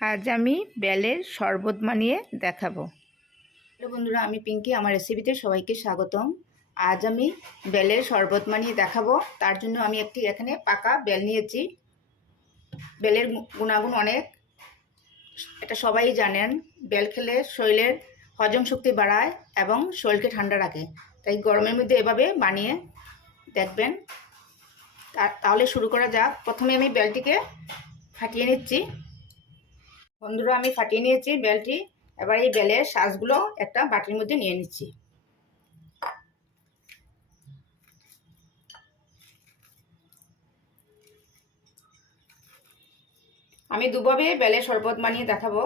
আজ আমি বেলের শরবত বানিয়ে দেখাবো। হ্যালো বন্ধুরা, আমি পিঙ্কি, আমার রেসিপিতে সবাইকে স্বাগতম। আজ আমি বেলের শরবত বানিয়ে দেখাবো। তার জন্য আমি একটি এখানে পাকা বেল নিয়েছি। বেলের গুণাগুণ অনেক। এটা সবাই জানেন, বেল খেলে শরীরের হজম শক্তি বাড়ায় এবং শরীরকে ঠান্ডা রাখে। তাই গরমের মধ্যে এভাবে বানিয়ে দেখবেন। তাহলে শুরু করা যাক। প্রথমে আমি বেলটিকে ফাটিয়ে নিচ্ছি। বন্ধুরা, আমি ফাটিয়ে নিয়েছি বেলটি। এবার এই বেলের শ্বাসগুলো একটা বাটির মধ্যে নিয়ে নিচ্ছি। আমি দুভাবে বেলের শরবত বানিয়ে দেখাবো।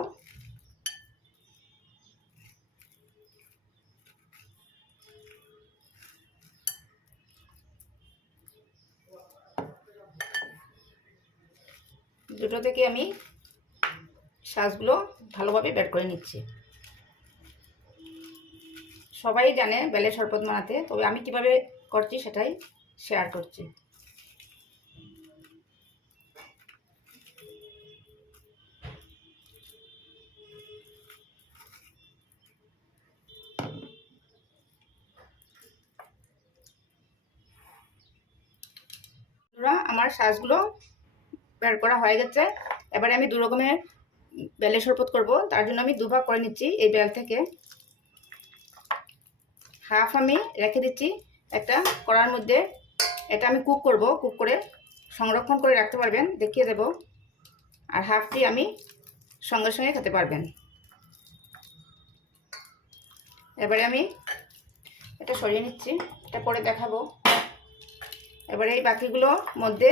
দুটো থেকে আমি শ্বাসগুলো ভালোভাবে বের করে নিচ্ছি। সবাই জানে বেলের শরবত বানাতে, তবে আমি কীভাবে করছি সেটাই শেয়ার করছি। আমার শ্বাসগুলো বের করা হয়ে গেছে। এবারে আমি দু রকমের বেলের শরবত করব। তার জন্য আমি দুভাগ করে নিচ্ছি এই বেল থেকে। হাফ আমি রেখে দিচ্ছি একটা কড়ার মধ্যে। এটা আমি কুক করব, কুক করে সংরক্ষণ করে রাখতে পারবেন, দেখিয়ে দেব। আর হাফটি আমি সঙ্গে সঙ্গে খেতে পারবেন। এবারে আমি এটা সরিয়ে নিচ্ছি, এটা পরে দেখাবো। এবারে এই বাকিগুলোর মধ্যে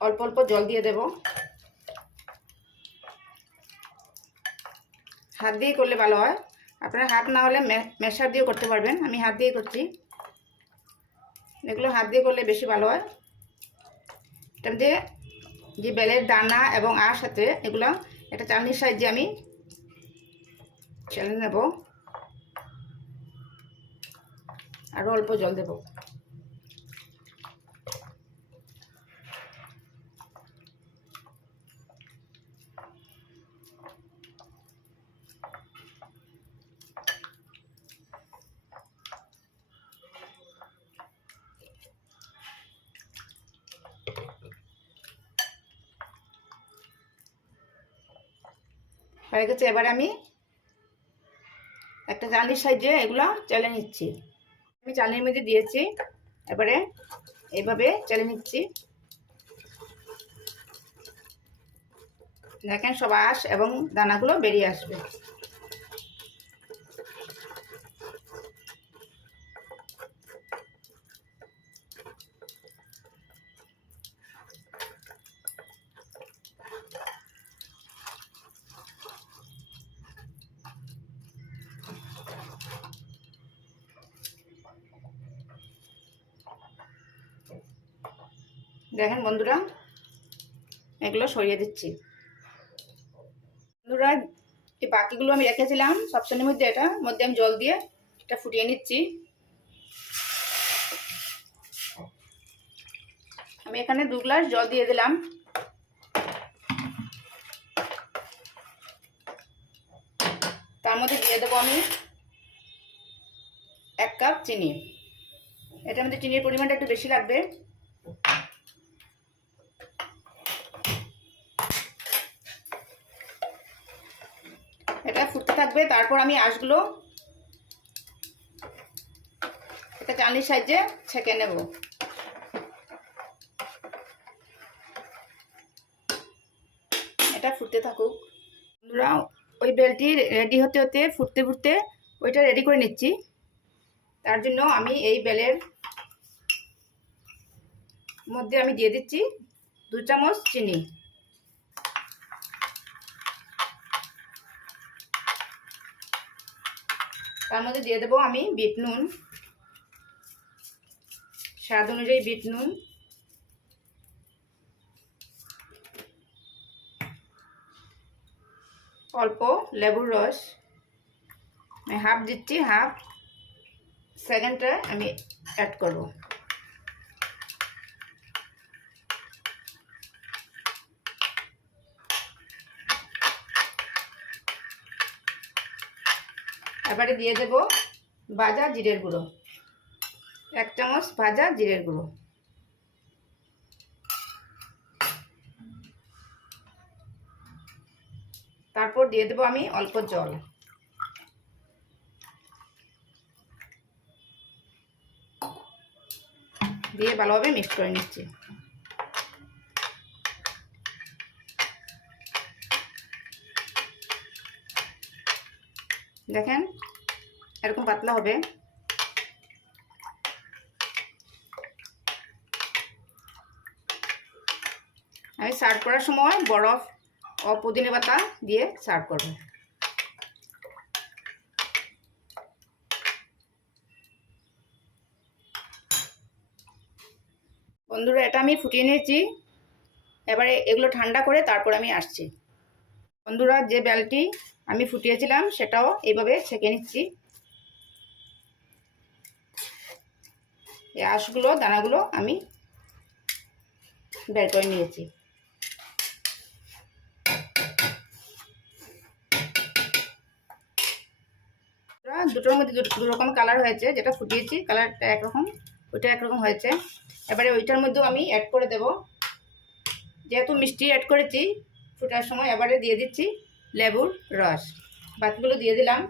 অল্প অল্প জল দিয়ে দেব। হাত দিয়ে করলে ভালো হয়। আপনার হাত না হলে মেশার দিয়েও করতে পারবেন। আমি হাত দিয়ে করছি। এগুলো হাত দিয়ে করলে বেশি ভালো হয়। এটার মধ্যে যে বেলের দানা এবং আর সাথে এগুলো একটা চালনির সাহায্যে আমি চেলে নেব। আরও অল্প জল দেবো। হয়ে গেছে। এবার আমি একটা চালনির সাইজে এগুলো চেলে নিচ্ছি। আমি চালের মধ্যে দিয়েছি। এবারে এইভাবে চেলে নিচ্ছি। দেখেন সব আস এবং দানাগুলো বেরিয়ে আসবে। দেখেন বন্ধুরা, এগুলো সরিয়ে দিচ্ছি। বন্ধুরা, এই বাকিগুলো আমি রেখেছিলাম সবসময়ের মধ্যে এটা, মধ্যে আমি জল দিয়ে এটা ফুটিয়ে নিচ্ছি। আমি এখানে দু গ্লাস জল দিয়ে দিলাম। তার মধ্যে দিয়ে দেবো আমি এক কাপ চিনি। এটার মধ্যে চিনির পরিমাণটা একটু বেশি লাগবে। এটা ফুটতে থাকবে, তারপর আমি আঁশগুলো এটা চালনির সাহায্যে ছেঁকে নেব। এটা ফুটতে থাকুক। বন্ধুরা, ওই বেলটি রেডি হতে হতে, ফুটতে ফুটতে ওইটা রেডি করে নিচ্ছি। তার জন্য আমি এই বেলের মধ্যে আমি দিয়ে দিচ্ছি দু চামচ চিনি। তার মধ্যে দিয়ে দেবো আমি বিট নুন। স্বাদ অনুযায়ী বিট নুন। অল্প লেবুর রস। হাফ দিচ্ছি, হাফ। সেকেন্ডটা আমি অ্যাড করব। এবারে দিয়ে দেব ভাজা জিরের গুঁড়ো। এক চামচ ভাজা জিরের গুঁড়ো। তারপর দিয়ে দেবো আমি অল্প জল। দিয়ে ভালোভাবে মিক্স করে নিচ্ছি। দেখেন এরকম পাতলা হবে। আমি সার্ভ করার সময় বরফ ও পুদিনা পাতা দিয়ে সার্ভ করব। বন্ধুরা, এটা আমি ফুটিয়ে নিয়েছি। এবারে এগুলো ঠান্ডা করে তারপর আমি আসছি। বন্ধুরা, যে বেলটি আমি ফুটিয়েছিলাম, সেটাও এইভাবে ছেঁকে নিচ্ছি। এই আঁশগুলো, দানাগুলো আমি বের করে নিয়েছি। দুটোর মধ্যে দু রকম কালার হয়েছে, যেটা ফুটিয়েছি কালারটা একরকম, ওইটা একরকম হয়েছে। এবারে ওইটার মধ্যেও আমি অ্যাড করে দেব। যেহেতু মিষ্টি অ্যাড করেছি, ফুটার সময় এবারে দিয়ে দিচ্ছি লেবুর রস। বাকিগুলো দিয়ে দিলাম।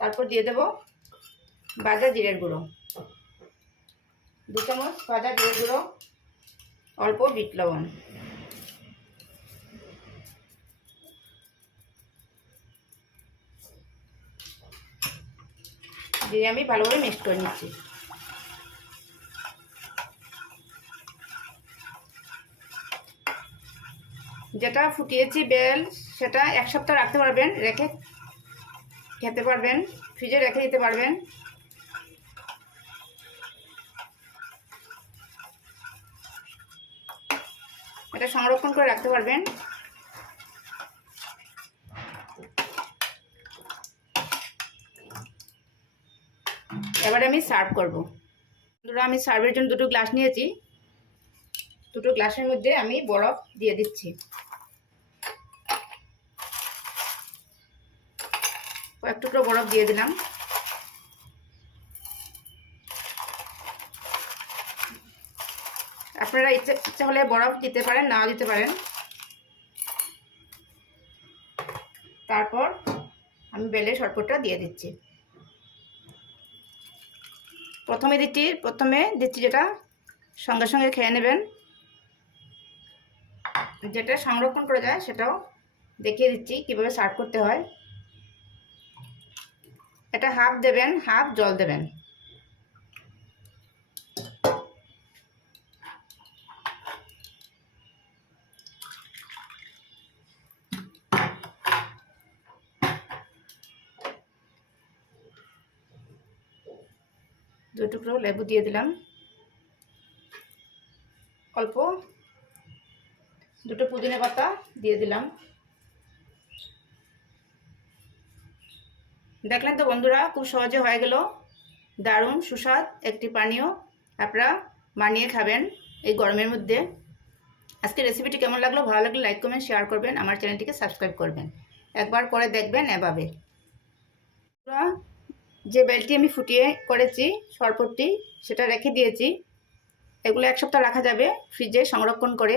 তারপর দিয়ে দেব ভাজা জিরের গুঁড়ো। দু চামচ ভাজা জিরের গুঁড়ো, অল্প বিট লবণ। দিয়ে আমি ভালোভাবে মিক্স করে নিচ্ছি। যেটা ফুটিয়েছি বেল, সেটা এক সপ্তাহ রাখতে পারবেন, রেখে খেতে পারবেন, ফ্রিজে রেখে দিতে পারবেন। এটা সংরক্ষণ করে রাখতে পারবেন। এবারে আমি সার্ভ করব। বন্ধুরা, আমি সার্ভের জন্য দুটো গ্লাস নিয়েছি। দুটো গ্লাসের মধ্যে আমি বরফ দিয়ে দিচ্ছি। কয়েক টুকরো বরফ দিয়ে দিলাম। আপনারা ইচ্ছে ইচ্ছা হলে বরফ দিতে পারেন, নাও দিতে পারেন। তারপর আমি বেলে শরবতটা দিয়ে দিচ্ছি। প্রথমে দিচ্ছি প্রথমে দিচ্ছি যেটা সঙ্গে সঙ্গে খেয়ে নেবেন। যেটা সংরক্ষণ করে যায় সেটাও দেখিয়ে দিচ্ছি কীভাবে সার্ভ করতে হয়। এটা হাফ দেবেন, হাফ জল দেবেন। দু টুকরো লেবু দিয়ে দিলাম। অল্প দুটো পুদিনা পাতা দিয়ে দিলাম। দেখলেন তো বন্ধুরা, খুব সহজে হয়ে গেল। দারুণ, সুস্বাদ একটি পানীয় আপনারা বানিয়ে খাবেন এই গরমের মধ্যে। আজকে রেসিপিটি কেমন লাগল? ভালো লাগলে লাইক কমেন্ট শেয়ার করবেন। আমার চ্যানেলটিকে সাবস্ক্রাইব করবেন। একবার করে দেখবেন এভাবে। যে বেলটি আমি ফুটিয়ে করেছি, সরপটটি, সেটা রেখে দিয়েছি। এগুলো এক সপ্তাহ রাখা যাবে ফ্রিজে সংরক্ষণ করে।